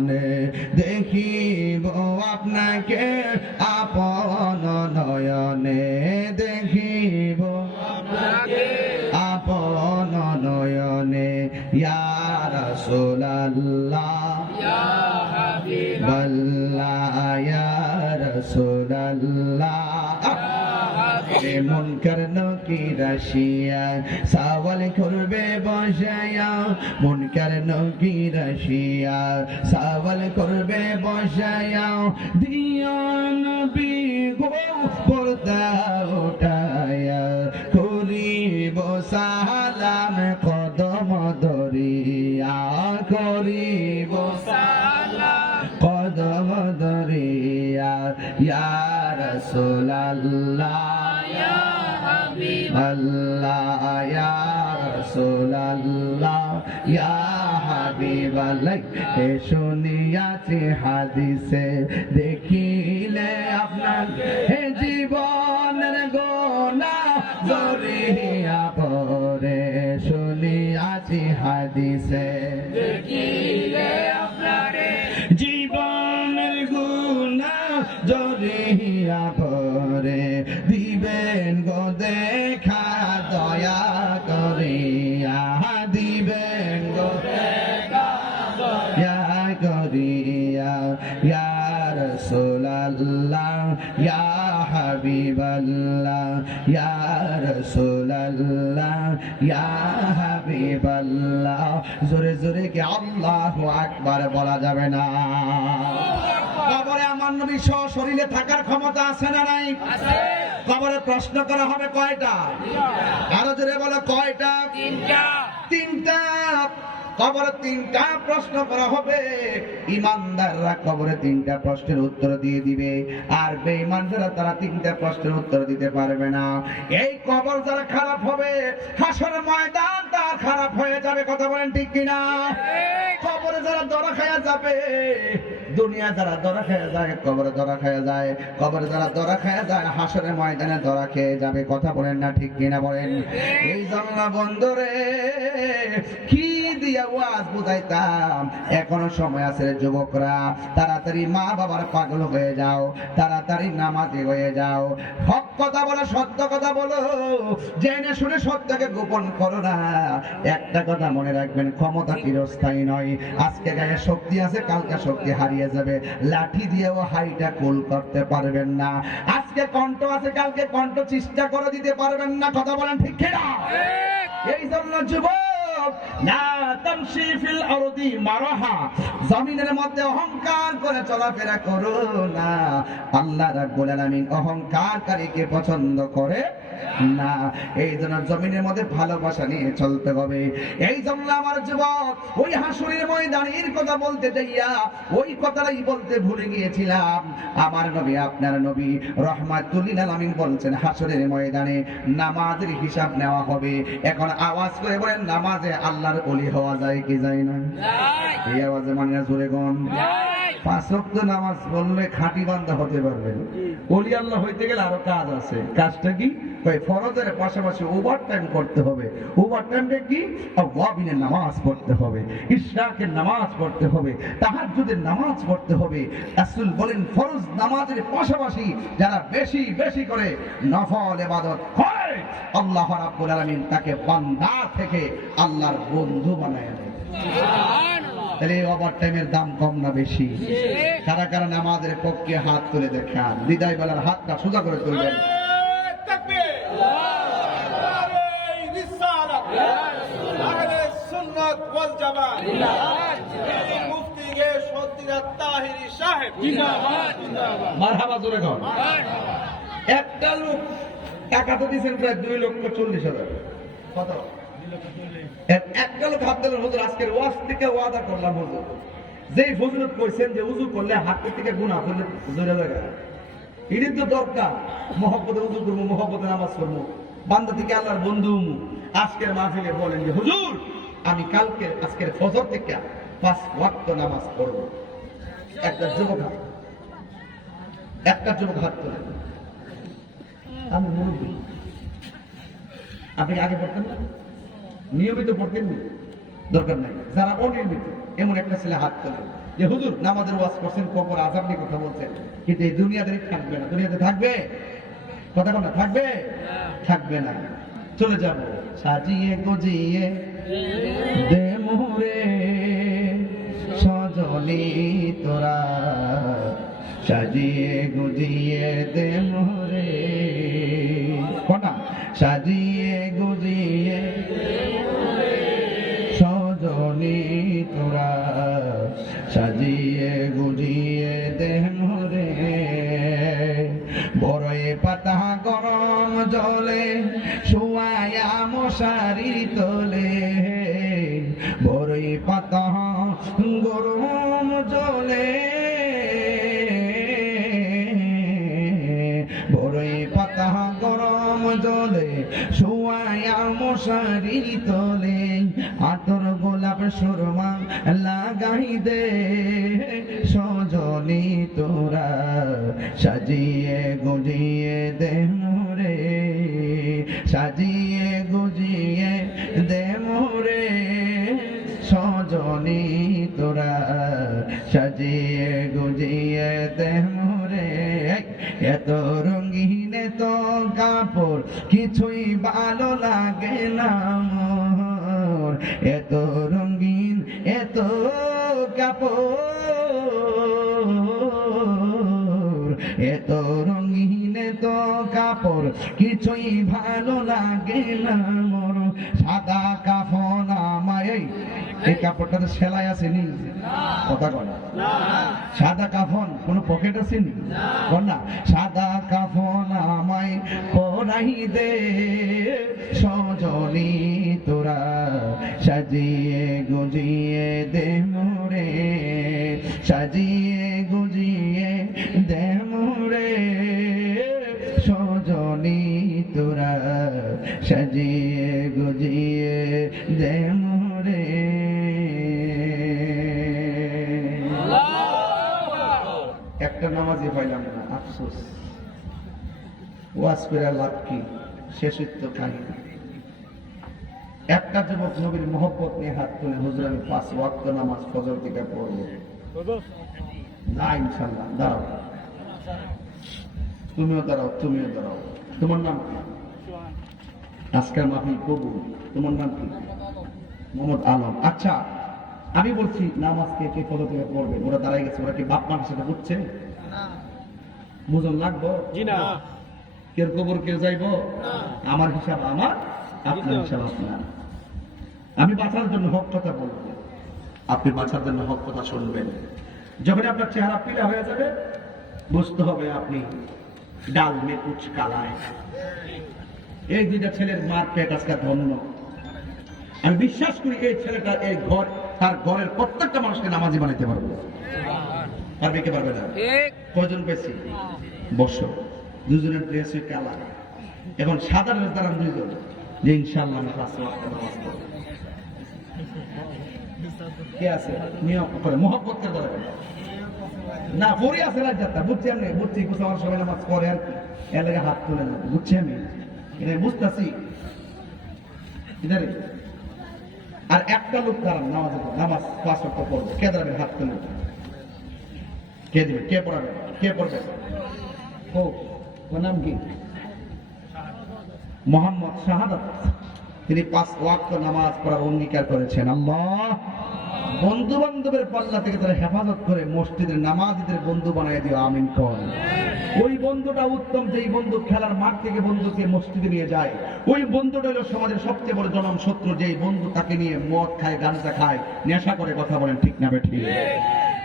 নয়নে দেখিব আপনাকে আপন নয়নে দেখিব আপনাকে আপন নয়নে ইয়া রাসূলুল্লাহ ইয়া হাবিবাল্লাহ ইয়া রাসূলুল্লাহ মুনকার নকির আসিয়া সওয়াল করবে বসায়া মুনকার নকির আসিয়া সওয়াল করবে বসায়া দিও নবী গো পর্দা উঠায়া করিব সালাম কদম ধরিয়া করিব সালাম কদম ধরিয়া ইয়া রাসূলুল্লাহ আল্লাহ ইয়া রাসূলুল্লাহ ইয়া হাবিবাল্লাহ এ শুনিয়াছি হাদিসে দেখিলে আপনার হে জীবনের গোনাহ জড়িয়া পড়ে শুনিয়াছি হাদিসে দেখিলে আপনার জীবনের গোনাহ জড়িয়া পড়ে দিবেন গো দেখা দয়া করিয়া দিবেন গো দেখা দয়া করিয়া ইয়া রাসূলুল্লাহ ইয়া হাবিবাল্লাহ ইয়া রাসূলুল্লাহ ইয়া হাবিবাল্লাহ জোরে জোরে কি আল্লাহু আকবার বলা যাবে না? কবরে আমার নবী শরীরে থাকার ক্ষমতা আছে না নাই? আছে। কবরে প্রশ্ন করা হবে কয়টা? আরো জোরে বলো কয়টা? তিনটা। তিনটা। কবরে তিনটা প্রশ্ন করা হবে। ইমানদাররা কবরে তিনটা প্রশ্নের উত্তর দিয়ে দিবে, আর বেঈমানরা তারা তিনটা প্রশ্নের উত্তর দিতে পারবে না। এই কবর যারা খারাপ হবে, হাসরের ময়দান তার খারাপ হয়ে যাবে। কথা বলেন ঠিক কিনা? কবরে যারা ধরা খায়া যাবে, দুনিয়া যারা ধরা খেয়ে যায় কবরে ধরা খেয়ে যায়, কবরে যারা ধরা খেয়ে যায় হাসরের ময়দানে ধরা খেয়ে যাবে। কথা বলেন না ঠিক কিনা বলেন? এই জন্য বন্ধুরে কি দিয়া ওয়াজ বুঝাইতাম, এখনো সময় আছে যুবকরা, তাড়াতাড়ি মা বাবার পাগল হয়ে যাও, তাড়াতাড়ি নামাজি হয়ে যাও, হক কথা বলো, সত্য কথা বলো, জেনে শুনে সত্যকে গোপন করো না। একটা কথা মনে রাখবেন, ক্ষমতা চিরস্থায়ী নয়। আজকে গায়ে শক্তি আছে, কালকে শক্তি হারিয়ে যাবে। লাঠি দিয়েও হাইটা কুল করতে পারবেন না। আজকে কণ্ঠ আছে, কালকে কণ্ঠ চেষ্টা করে দিতে পারবেন না। কথা বলেন ঠিক কিনা? এই জন্য যুবক, না তামশি ফিল আরদি মারাহা, জমিনের মধ্যে অহংকার করে চলাফেরা করো না। আল্লাহ রাব্বুল আলামিন অহংকারকারীকে পছন্দ করে না। এই জন্য জমিনের মধ্যে ভালোবাসা নিয়ে চলতে হবে। এই জন্য আমার যুবক, ওই হাসরের ময়দানের কথা বলতে যাইয়া ওই কথাটাই বলতে ভুলে গিয়েছিলাম। আমার নবী, আপনার নবী রাহমাতুল লিল আলামিন বলছেন, হাসরের ময়দানে নামাজের হিসাব নেওয়া হবে। এখন আওয়াজ করে বলেন, নামাজে আল্লাহর ওলি হওয়া যায় কি যায় না? এই আওয়াজে মানে জোরে গন। 5 ওয়াক্ত নামাজ পড়লে খাঁটি বান্দা হতে পারবেন। ওলি আল্লাহ হইতে গেলে আরো কাজ আছে। কাজটা কি? ফরজের পাশাপাশি ওভারটাইম করতে হবে। ওভারটাইমটা কি? ওয়াবিনের নামাজ পড়তে হবে, ইশরাকের নামাজ পড়তে হবে, তাহাজ্জুদের নামাজ পড়তে হবে। রাসূল বলেন, ফরজ নামাজের পাশাপাশি যারা বেশি বেশি করে নফল ইবাদত করে, আল্লাহ রাব্বুল আলামিন তাকে বান্দা থেকে আল্লাহর বন্ধু বানায় দেয়। তাহলে ওভারটাইমের দাম কম না বেশি? কারা কারা নামাজের পক্ষে হাত তুলে দেখান, বিদায় বেলার হাতটা সোজা করে তুলবেন। একটা লোক টাকা তো দিচ্ছেন প্রায় 2,40,000। কত? একটা লোক হাত দিলেন, হুজুর আজকের ওয়াজ থেকে ওয়াদা করলাম, হুজুর যেই ফজিলত কইছেন যে উযু করলে হাত থেকে গুনাহ করলে জোরে লাগে, এটাই তো দরকার। মহব্বতে উযু করবো, মহব্বতে নামাজ পড়বো, বান্দা থেকে আল্লাহর বন্ধু। আজকের মাহফিলে বলেন যে হুজুর আমি কালকে আজকের ফজর থেকে 5 ওয়াক্ত নামাজ পড়বো। একটা যুবক হাত তোলেন। আমি মুরব্বী, আপনি আগে পড়তেন না? নিয়মিত পড়তেন না? দরকার নাই। যারা অনিয়মিত, এমন একটা ছেলে হাত তোলেন যে হুজুর নামাজের ওয়াজ করছেন, কবর আযাব নিয়ে কথা বলছেন, কিন্তু এই দুনিয়াতে থাকবে না। দুনিয়াতে থাকবে, কথা বল না, থাকবে? থাকবে না, চলে যাব। সাজিয়ে গুজিয়ে দে মোরে সজনী তোরা, সাজিয়ে গুজিয়ে দে মোরে, কটা? সাজিয়ে গুজিয়ে সজনী তোরা, সাজিয়ে গুজিয়ে দে মোরে। বড়ই পাতা গরম জলে শুয়ায়া মশারি তোলে, বড়ই পাতা গরম জলে, বড়ই পাতা গরম জলে শুয়ায়া মশারি তোলে। আতর গোলাপ সুরমা লাগাই দে সজনী তোরা, সাজিয়ে গুজিয়ে দে মোরে, সাজিয়ে গুজিয়ে দে মোরে সজনী তোরা, সাজিয়ে গুজিয়ে দে মোরে। এত রঙিন তো কাপড় কিছুই ভালো লাগে না মোর, এত রঙিন এত কাপড়, এত রঙিন তো কাপড় কিছুই ভালো লাগে না মোর। সাদা কাফন আমায়, এই কাপড়টাতে সেলাই আছে নি? কথা কয় না। সাদা কাফন কোন পকেট আছে নি? না। সাদা কাফন আমায় পরাই দে সজনী তোরা, সাজিয়ে গুজিয়ে দে মোরে, সাজিয়ে গুজিয়ে দে মোরে সজনী তোরা, সাজিয়ে গুজিয়ে দে মোরে। একটা নামাজই পাইলাম না, আফসোস। ওয়াজ করে লাভ কি? শেষিত্ব কাহিনী। একটা যুবক নবীর মহব্বত নিয়ে হাত তুলে, হুজুর আমি 5 ওয়াক্ত নামাজ ফজর থেকে পড়বো। না ইনশাআল্লাহ, দাঁড়াও, তুমিও দাঁড়াও, তুমিও দাঁড়াও। তোমার নাম কি? আজকের মাহফিল কবুল। তোমার নাম কি? মোহাম্মদ আলম। আচ্ছা, আমি বলছি নামাজ কে কে ফজর থেকে পড়বে? ওরা দাঁড়াই গেছে, ওরা কি বাপ মার সাথে বুঝছে? বুঝন লাগবো? জি না। কে কবর কে যাইব? আমার হিসাব আমার, আপনার হিসাব আপনার। আমি বাঁচার জন্য হক কথা বলবো, আপনি বাঁচার জন্য হক কথা শুনবেন। যখন আপনার চেহারা পিলা হয়ে যাবে, বুঝতে হবে আপনি ডাল মে কুচ কালায়। এই দুইটা ছেলের মার পেট আজকে ধন্য। আমি বিশ্বাস করি এই ছেলেটা এই ঘর, তার ঘরের প্রত্যেকটা মানুষকে নামাজি বানাইতে পারবে। পারবে কি পারবে না? কয়জন পেয়েছি? বসো। দুজনের ড্রেস কালা, এখন সাদা ড্রেস দাঁড়ান দুইজন, যে ইনশাআল্লাহ আমি 5 ওয়াক্ত নামাজ পড়ব। কে আছে নিয়ম করে মহব্বত করে না? পড়ি আছে না যাত্রা, বুঝছি আমি, বুঝছি কিছু আমার সবাই নামাজ পড়ে আর কি, এর লাগে হাত তুলে না, বুঝছি আমি, এটা বুঝতেছি। আর একটা লোক দাঁড়ান নামাজ 5 ওয়াক্ত পড়বে, কে দাঁড়াবে? হাত তুলে। কে দিবে? কে পড়াবে? কে পড়বে? ও, ওর নাম কি? মোহাম্মদ শাহাদাত। তিনি 5 ওয়াক্ত নামাজ পড়ার অঙ্গীকার করেছেন। আল্লাহ বন্ধু বান্ধবের পাল্লা থেকে তারা হেফাজত করে মসজিদের নামাজীদের বন্ধু বানাই দিও, আমিন কর। ওই বন্ধুটা উত্তম, যেই বন্ধু খেলার মাঠ থেকে বন্ধুকে মসজিদে নিয়ে যায়। ওই বন্ধুটা হলো সমাজের সবচেয়ে বড় জনম শত্রু, যেই বন্ধু তাকে নিয়ে মদ খায়, গাঁজা খায়, নেশা করে। কথা বলেন ঠিক না বেঠিক?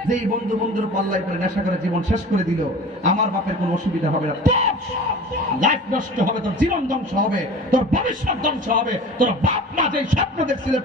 যেই বন্ধু বন্ধুর পাল্লায় করে নেশা করে জীবন শেষ করে দিল, আমার বাপের কোনো অসুবিধা হবে না, লাইফ নষ্ট হবে, তোর জীবন ধ্বংস হবে, তোর ভবিষ্যৎ ধ্বংস হবে। তোর বাপ মা যেই স্বপ্ন দেখছিল